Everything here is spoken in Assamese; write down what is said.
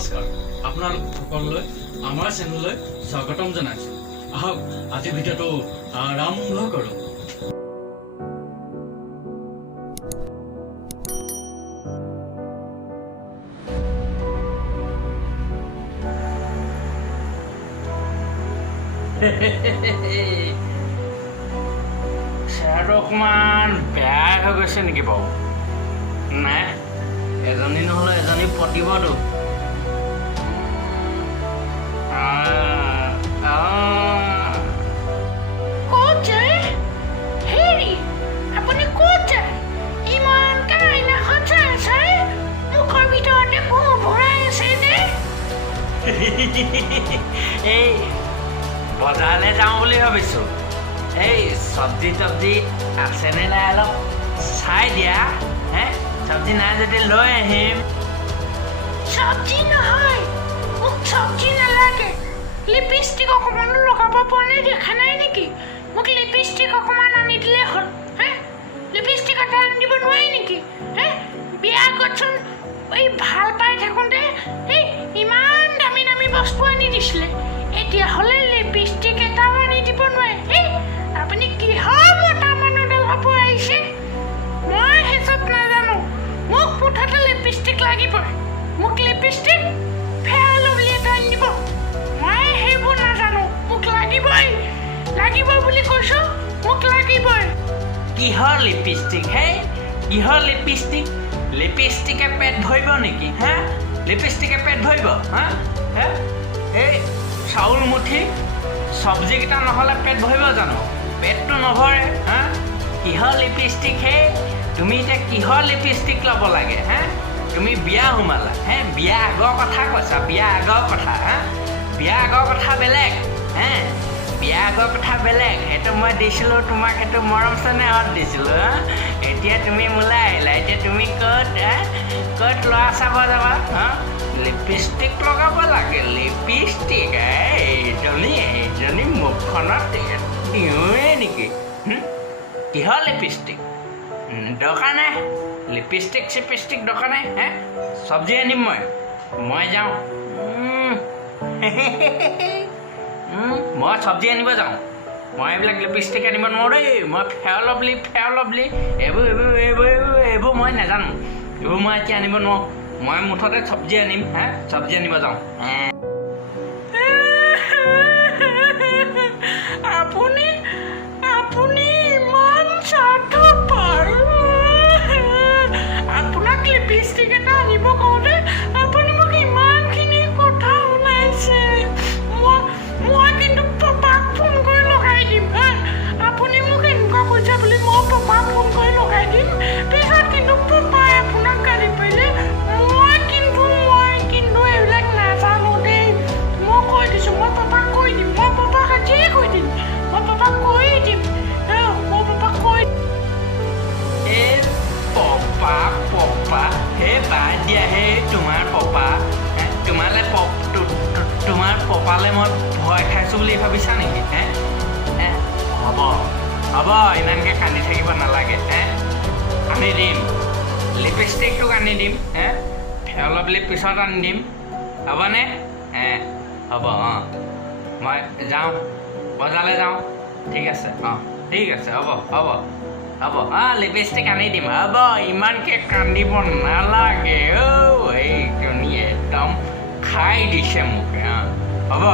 নমস্কাৰ আপোনালোক সকলোলৈ আমাৰ চেনেললৈ স্বাগতম জনাইছোঁ। আহক আজি ভিডিঅ'টো আৰম্ভ কৰোঁ। চেহেৰাটো অকণমান বেয়া হৈ গৈছে নেকি বাৰু? নাই, এজনী নহ'লে এজনী পতিবতো। এই বজাৰলৈ যাওঁ বুলি ভাবিছোঁ। এই চব্জি তব্জি আছেনে নাই অলপ চাই দিয়া। চব্জি নাই যদি লৈ আহিম। চব্জি নহয়, মোক চব্জি নালাগে। লিপষ্টিক অকণমানো লগাব পৰা নাই, দেখা নাই নেকি? মোক লিপষ্টিক অকণমান আনি দিলে হ'ল। লিপষ্টিক এটা আনি দিব নোৱাৰি নেকি? বিয়া আগতচোন এই ভাল পাই থাকোঁতে এই ইমান দামী দামী বস্তু আনি দিছিলে, এতিয়া হ'লে লিপষ্টিক এটাও আনি দিব নোৱাৰে। আপুনি কিহৰ মতা মানুহডাল হ'ব আহিছে? মই সেইচব নাজানো। মোক মুঠতে লিপষ্টিক লাগিবই। মোক লিপষ্টিক ফেয়াৰ লাভলী এটা আনি দিব। মই সেইবোৰ নাজানো, মোক লাগিবই। লাগিব বুলি কৈছোঁ, মোক লাগিবই। কিহৰ লিপষ্টিক? কিহৰ লিপষ্টিক? লিপষ্টিকে পেট ভৰিব নেকি? লিপষ্টিকে পেট ভৰিব? এই চাউল মুঠি চব্জিকেইটা নহ'লে পেট ভৰিব জানো? পেটটো নভৰে। কিহৰ লিপষ্টিক? তুমি এতিয়া কিহৰ লিপষ্টিক ল'ব লাগে? তুমি বিয়া সোমালা, বিয়া আগৰ কথা কৈছা। বিয়া আগৰ কথা বিয়া আগৰ কথা বেলেগ। বিয়া আগৰ কথা বেলেগ। সেইটো মই দিছিলোঁ তোমাক, সেইটো মৰম চেনেহত দিছিলোঁ। এতিয়া তুমি মোলৈ আহিলা, এতিয়া তুমি ক'ত ল'ৰা চাব যাবা? লিপষ্টিক লগাব লাগে। লিপষ্টিক এইজনী মুখখনত দিওঁৱে নেকি? কিহৰ লিপষ্টিক? দৰকাৰ নাই, লিপষ্টিক চিপষ্টিক দৰকাৰ নাই। চব্জি আনিম মই যাওঁ। মই চব্জি আনিব যাওঁ। মই এইবিলাক লিপষ্টিক আনিব নোৱাৰোঁ দেই। মই ফেয়াৰ লাভলী এইবোৰ মই নাজানো। এইবোৰ মই এতিয়া আনিব নোৱাৰোঁ। মই মুঠতে চব্জি আনিম। চব্জি আনিব যাওঁ। আপুনি ইমান স্বাৰ্থপৰ। আপোনাক লিপষ্টিক এটা আনিব কওঁতে আপুনি মোক ইমানখিনি কথা শুনাইছে। মই কিন্তু পাপাক ফোন কৰি লগাই দিম। আপুনি মোক এনেকুৱা কৈছে বুলি মই পাপাক ফোন কৰি লগাই দিম। পিছত কিন্তু পাপাই আপোনাক গালি পাৰিলে মই কিন্তু এইবিলাক নাজানো দেই। মই কৈ দিছোঁ, মই পাপাক কৈ দিম। মই পাপাক আজিয়ে কৈ দিম। মই পাপাক কৈ দিম। মই পাপাক কৈ এই পপা বাদ দিয়া। তোমাৰ পপা তোমাৰ পপালে মই ভয় খাইছোঁ বুলি ভাবিছা নেকি? হ'ব ইমানকৈ কান্দি থাকিব নালাগে। আনি দিম লিপষ্টিকটোক, আনি দিম। অলপ পিছত আনি দিম। হ'বনে? হ'ব। মই যাওঁ, বজাৰলৈ যাওঁ। ঠিক আছে। ঠিক আছে। হ'ব। লিপষ্টিক আনি দিম। হ'ব, ইমানকৈ কান্দিব নালাগে। এইজনী একদম খাই দিছে মোক। হ'ব।